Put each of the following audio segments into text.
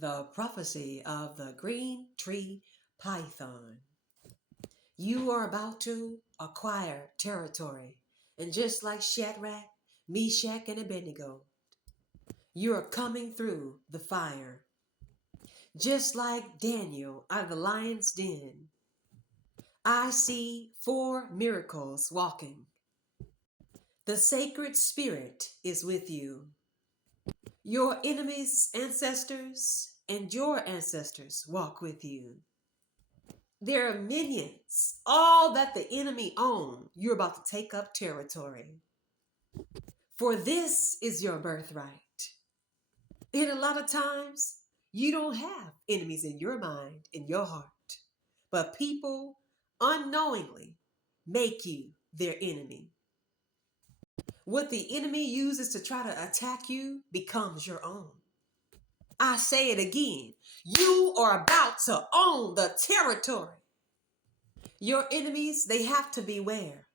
The prophecy of the green tree python. You are about to acquire territory, and just like Shadrach, Meshach, and Abednego, you are coming through the fire. Just like Daniel out of the lion's den, I see 4 miracles walking. The SaQred Spirit is with you. Your enemies' ancestors and your ancestors walk with you. There are minions, all that the enemy owns. You're about to take up territory. For this is your birthright. And a lot of times, you don't have enemies in your mind, in your heart. But people unknowingly make you their enemy. What the enemy uses to try to attack you becomes your own. I say it again. You are about to own the territory. Your enemies, they have to beware.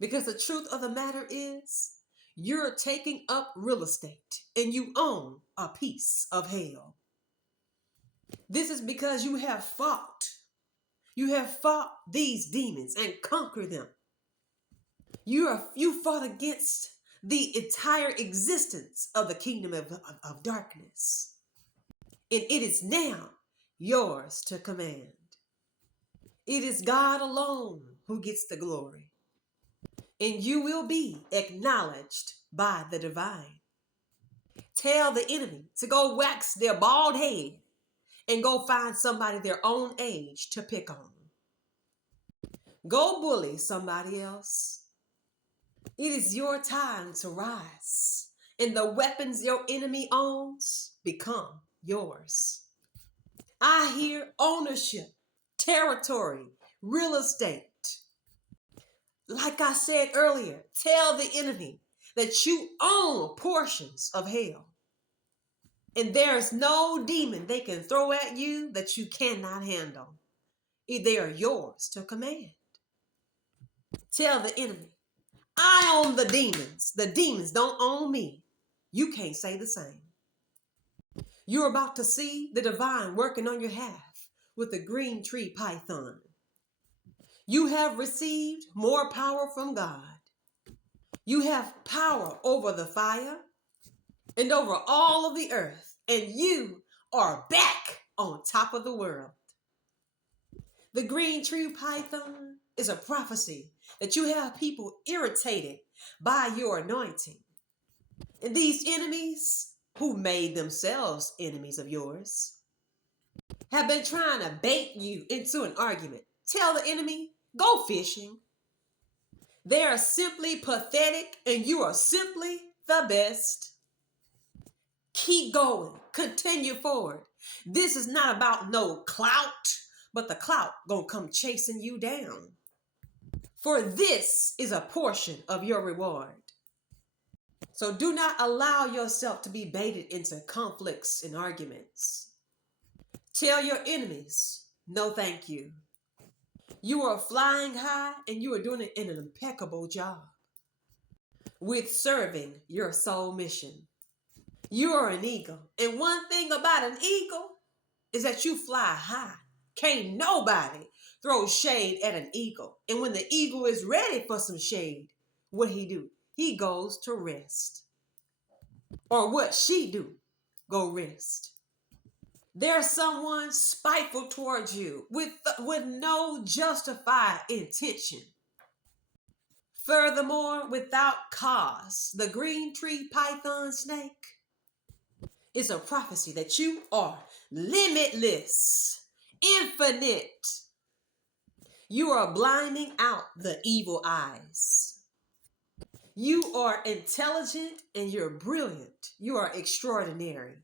Because the truth of the matter is, you're taking up real estate and you own a piece of hell. This is because you have fought. You have fought these demons and conquered them. You fought against the entire existence of the kingdom of darkness. And it is now yours to command. It is God alone who gets the glory. And you will be acknowledged by the divine. Tell the enemy to go wax their bald head and go find somebody their own age to pick on. Go bully somebody else. It is your time to rise, and the weapons your enemy owns become yours. I hear ownership, territory, real estate. Like I said earlier, tell the enemy that you own portions of hell. And there's no demon they can throw at you that you cannot handle. They are yours to command. Tell the enemy, I own the demons. The demons don't own me. You can't say the same. You're about to see the divine working on your behalf with the green tree python. You have received more power from God. You have power over the fire and over all of the earth, and you are back on top of the world. The green tree python is a prophecy that you have people irritated by your anointing. And these enemies, who made themselves enemies of yours, have been trying to bait you into an argument. Tell the enemy, go fishing. They are simply pathetic and you are simply the best. Keep going. Continue forward. This is not about no clout, but the clout gonna come chasing you down. For this is a portion of your reward. So do not allow yourself to be baited into conflicts and arguments. Tell your enemies, no thank you. You are flying high and you are doing it in an impeccable job with serving your soul mission. You are an eagle. And one thing about an eagle is that you fly high. Can't nobody throw shade at an eagle. And when the eagle is ready for some shade, what he do? He goes to rest. Or what she do? Go rest. There's someone spiteful towards you with no justified intention. Furthermore, without cause, the green tree python snake is a prophecy that you are limitless, infinite. You are blinding out the evil eyes. You are intelligent and you're brilliant. You are extraordinary.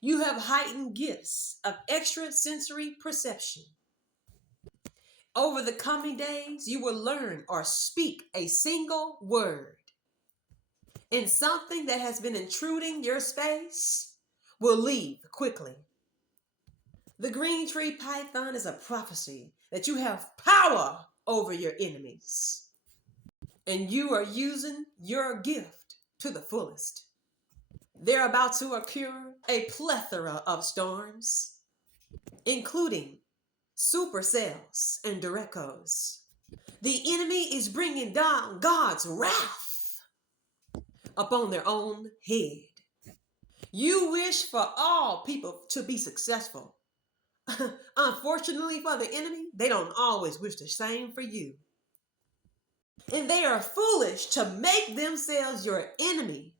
You have heightened gifts of extrasensory perception. Over the coming days, you will learn or speak a single word. And something that has been intruding your space will leave quickly. The green tree python is a prophecy that you have power over your enemies. And you are using your gift to the fullest. They're about to occur a plethora of storms, including supercells and derechos. The enemy is bringing down God's wrath upon their own head. You wish for all people to be successful. Unfortunately for the enemy, they don't always wish the same for you. And they are foolish to make themselves your enemy.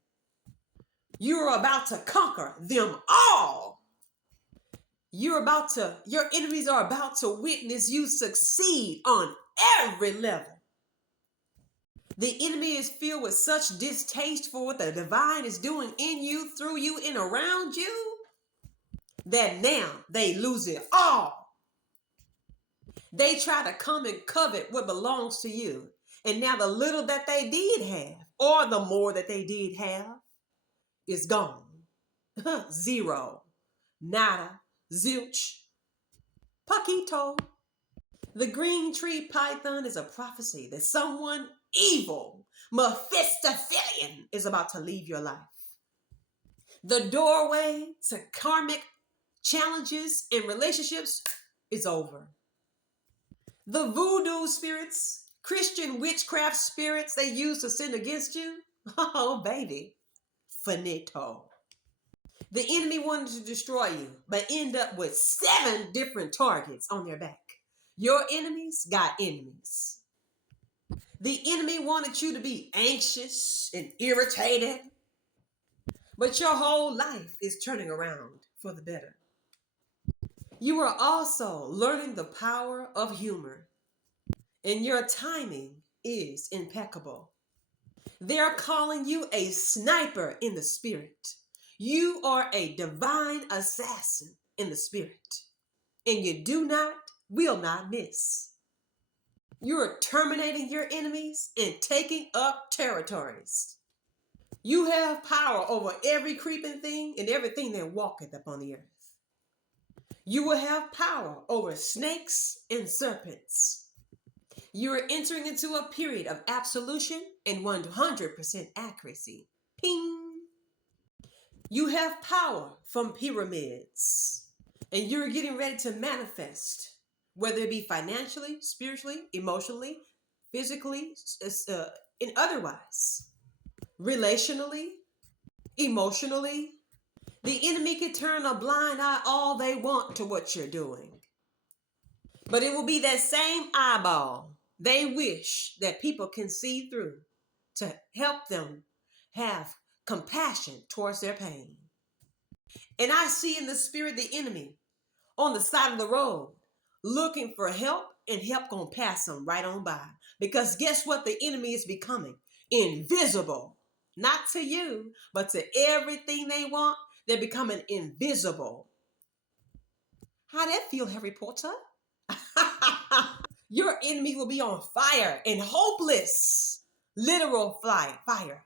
You are about to conquer them all. Your enemies are about to witness you succeed on every level. The enemy is filled with such distaste for what the divine is doing in you, through you, and around you, that now they lose it all. They try to come and covet what belongs to you. And now the little that they did have, or the more that they did have, is gone. Zero. Nada. Zilch. Paquito. The green tree python is a prophecy that someone evil, Mephistophelian, is about to leave your life. The doorway to karmic challenges and relationships is over. The voodoo spirits, Christian witchcraft spirits they use to sin against you, oh baby, finito. The enemy wanted to destroy you, but end up with 7 different targets on their back. Your enemies got enemies. The enemy wanted you to be anxious and irritated, but your whole life is turning around for the better. You are also learning the power of humor, and your timing is impeccable. They're calling you a sniper in the spirit. You are a divine assassin in the spirit, and you will not miss. You're terminating your enemies and taking up territories. You have power over every creeping thing and everything that walketh upon the earth. You will have power over snakes and serpents. You are entering into a period of absolution and 100% accuracy. Ping! You have power from pyramids, and you're getting ready to manifest, whether it be financially, spiritually, emotionally, physically, and otherwise, relationally, emotionally. The enemy can turn a blind eye all they want to what you're doing, but it will be that same eyeball they wish that people can see through to help them have compassion towards their pain. And I see in the spirit the enemy on the side of the road looking for help, and help gonna pass them right on by. Because guess what the enemy is becoming? Invisible. Not to you, but to everything they want. They're becoming invisible. How that feel, Harry Potter? Your enemy will be on fire and hopeless. Literal fire.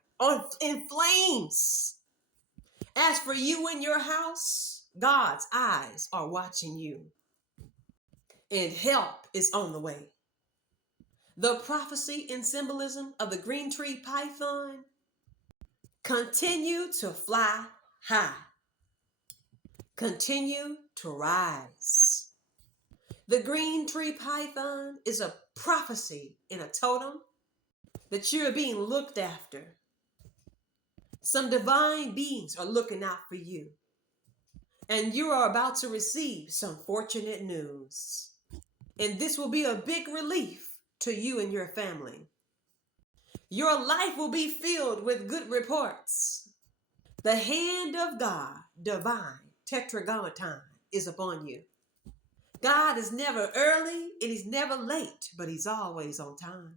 In flames. As for you and your house, God's eyes are watching you, and help is on the way. The prophecy and symbolism of the green tree python continue to fly high. Continue to rise. The green tree python is a prophecy in a totem that you are being looked after. Some divine beings are looking out for you, and you are about to receive some fortunate news. And this will be a big relief to you and your family. Your life will be filled with good reports. The hand of God, divine, tetragrammaton, is upon you. God is never early and he's never late, but he's always on time.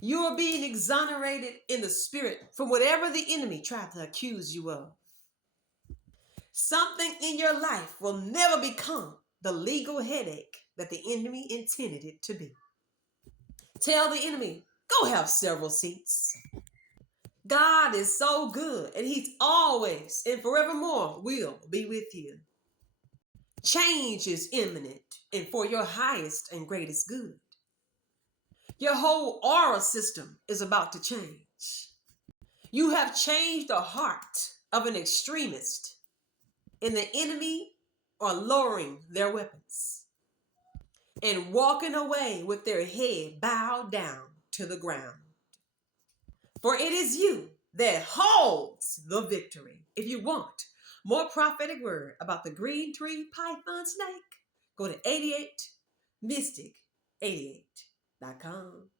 You are being exonerated in the spirit from whatever the enemy tried to accuse you of. Something in your life will never become the legal headache that the enemy intended it to be. Tell the enemy, go have several seats. God is so good, and he's always and forevermore will be with you. Change is imminent and for your highest and greatest good. Your whole aura system is about to change. You have changed the heart of an extremist, and the enemy are lowering their weapons and walking away with their head bowed down to the ground. For it is you that holds the victory. If you want more prophetic word about the green tree python snake, go to 88mystic88.com.